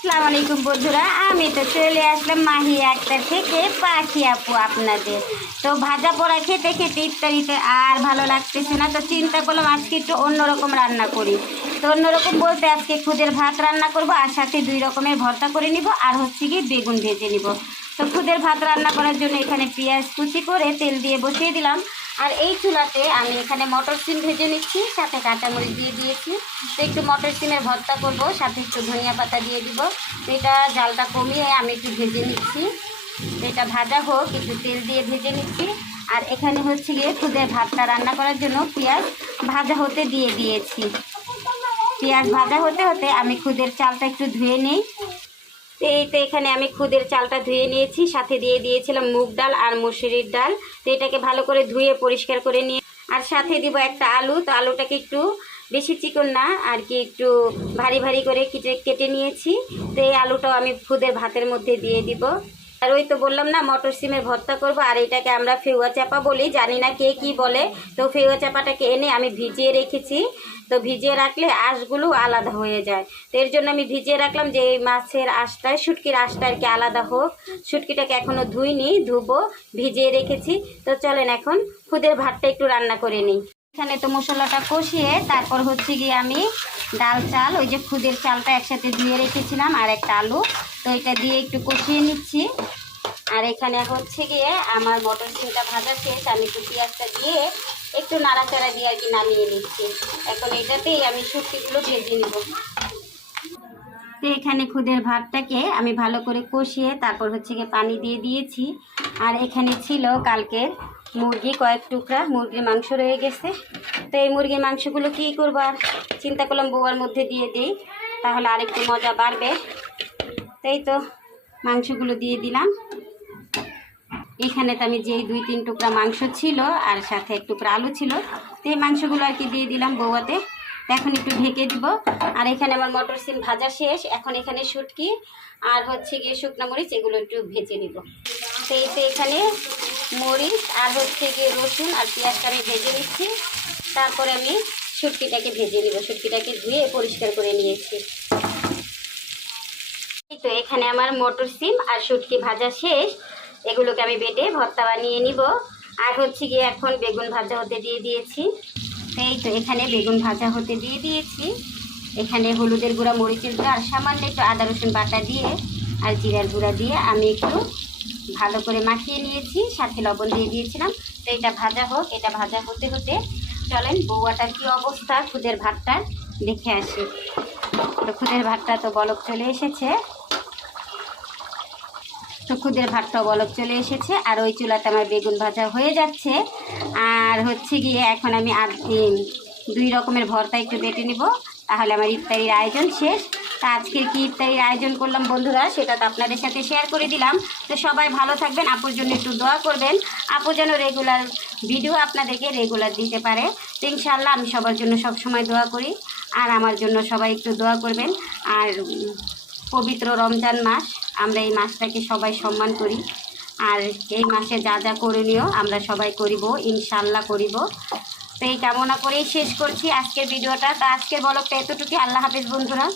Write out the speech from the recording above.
আসসালামু আলাইকুম বন্ধুরা, আমি তো চলে আসলাম মাহি আক্তার থেকে পাখি আপু আপনাদের। তো ভাজা পোড়া খেতে খেতে ইফতারিতে আর ভালো লাগতেছে না, তো চিন্তা করলাম আজকে একটু অন্যরকম রান্না করি। তো অন্যরকম বলতে আজকে খুদের ভাত রান্না করব, আর সাথে 2 রকমের ভর্তা করে নিব, আর হচ্ছে কি বেগুন ভেজে নিব। তো খুদের ভাত রান্না করার জন্য এখানে পেঁয়াজ কুচি করে তেল দিয়ে বসিয়ে দিলাম। আর এই চুলাতে আমি এখানে মটর সিম ভেজে নিচ্ছি, সাথে কাঁচামরিচ দিয়ে দিয়েছি। তো একটু মটর সিমের ভর্তা করব, সাথে একটু ধনিয়া পাতা দিয়ে দিব। তো এটা জালটা কমিয়ে আমি একটু ভেজে নিচ্ছি। তো এটা ভাজা হোক, একটু তেল দিয়ে ভেজে নিচ্ছি। আর এখানে হচ্ছে গিয়ে খুদের ভাতটা রান্না করার জন্য পেঁয়াজ ভাজা হতে দিয়ে দিয়েছি। পেঁয়াজ ভাজা হতে হতে আমি খুদের চালটা একটু ধুয়ে নিই। এই তো এখানে আমি খুদের চালটা ধুয়ে নিয়েছি, সাথে দিয়ে দিয়েছিলাম মুগ ডাল আর মসুরির ডাল। তো এটাকে ভালো করে ধুয়ে পরিষ্কার করে নিয়ে, আর সাথে দিব একটা আলু। তো আলুটাকে একটু বেশি চিকন না আর কি, একটু ভারী ভারী করে কেটে নিয়েছি। তো এই আলুটাও আমি খুদের ভাতের মধ্যে দিয়ে দিব। আর ওই তো বললাম না, মটর সিমের ভর্তা করব, আর এটাকে আমরা ফেউয়া চাপা বলি, জানি না কে কি বলে। তো ফেউয়া চাপাটাকে এনে আমি ভিজিয়ে রেখেছি। তো ভিজিয়ে রাখলে আঁশগুলো আলাদা হয়ে যায়। তো এর জন্য আমি ভিজিয়ে রাখলাম যে এই মাছের আঁশটা, শুটকির আঁশটা আর কি আলাদা হোক। শুটকিটাকে এখনও ধুইনি, ধুবো, ভিজিয়ে রেখেছি। তো চলেন এখন খুদের ভাতটা একটু রান্না করে নিই। এখানে তো মশলাটা কষিয়ে তারপর হচ্ছে গিয়ে আমি ডাল চাল, ওই যে খুদের চালটা একসাথে ধুয়ে রেখেছিলাম, আর একটা আলু, তো এটা দিয়ে একটু কষিয়ে নিচ্ছি। আর এখানে হচ্ছে গিয়ে আমার মটর সিমটা ভাজা শেষ, আমি একটু পেঁয়াজটা দিয়ে একটু নাড়াচাড়া দিয়ে আর কি নামিয়ে নিচ্ছি। এখন এটাতেই আমি শুটকিগুলো ভেজে নিব। তো এখানে খুদের ভাতটাকে আমি ভালো করে কষিয়ে তারপর হচ্ছে গিয়ে পানি দিয়ে দিয়েছি। আর এখানে ছিল কালকের মুরগি, কয়েক টুকরা মুরগির মাংস রয়ে গেছে। তো এই মুরগির মাংসগুলো কী করবো, আর চিন্তা করলাম বউয়ার মধ্যে দিয়ে দিই, তাহলে আরেকটু মজা বাড়বে। তাই তো মাংসগুলো দিয়ে দিলাম। এখানে তো আমি যেই 2-3 টুকরা মাংস ছিল আর সাথে 1 টুকরা আলু ছিল, তো এই মাংসগুলো আর কি দিয়ে দিলাম বউয়াতে। এখন একটু ঢেকে দিব। আর এখানে আমার মটর সিম ভাজা শেষ, এখন এখানে শুটকি আর হচ্ছে গিয়ে শুকনো মরিচ এগুলো একটু ভেজে নিব। তো এই তো এখানে মরিচ আর হচ্ছে গিয়ে রসুন আর পেঁয়াজটা আমি ভেজে নিচ্ছি। তারপরে আমি শুটকিটাকে ভেজে নিব। শুটকিটাকে ধুয়ে পরিষ্কার করে নিয়েছি। এই তো এখানে আমার মটর সিম আর শুটকি ভাজা শেষ, এগুলোকে আমি বেটে ভর্তা বানিয়ে নিব। আর হচ্ছে গিয়ে এখন বেগুন ভাজা হতে দিয়ে দিয়েছি। এই তো এখানে বেগুন ভাজা হতে দিয়ে দিয়েছি। এখানে হলুদের গুঁড়া, মরিচের গুঁড়া আর সামান্য একটু আদা রসুন বাটা দিয়ে আর জিরার গুঁড়া দিয়ে আমি একটু ভালো করে মাখিয়ে নিয়েছি, সাথে লবণ দিয়ে দিয়েছিলাম। তো এটা ভাজা হোক, এটা ভাজা হতে হতে চলেন বউয়াটার কি অবস্থা খুদের ভাতটা দেখে আসি। তো খুদের ভাতটা তো বলক চলে এসেছে। তো খুদের ভাতটাও বলক চলে এসেছে, আর ওই চুলাতে আমার বেগুন ভাজা হয়ে যাচ্ছে। আর হচ্ছে গিয়ে এখন আমি 2 রকমের ভর্তা একটু বেটে নিব, তাহলে আমার ইফতারির আয়োজন শেষ। তা আজকের কি ইফতারির আয়োজন করলাম বন্ধুরা, সেটা তো আপনাদের সাথে শেয়ার করে দিলাম। তো সবাই ভালো থাকবেন, আপুর জন্য একটু দোয়া করবেন, আপু যেন রেগুলার ভিডিও আপনাদেরকে রেগুলার দিতে পারে। তো ইনশাআল্লাহ আমি সবার জন্য সবসময় দোয়া করি, আর আমার জন্য সবাই একটু দোয়া করবেন। আর পবিত্র রমজান মাস, আমরা এই মাসটাকে সবাই সম্মান করি, আর এই মাসে যা যা করণীয় আমরা সবাই করিব, ইনশাআল্লাহ করিব। তো এই কামনা করেই শেষ করছি আজকের ভিডিওটা। তো আজকের ব্লগটা এতটুকুই। আল্লাহ হাফেজ বন্ধুরা।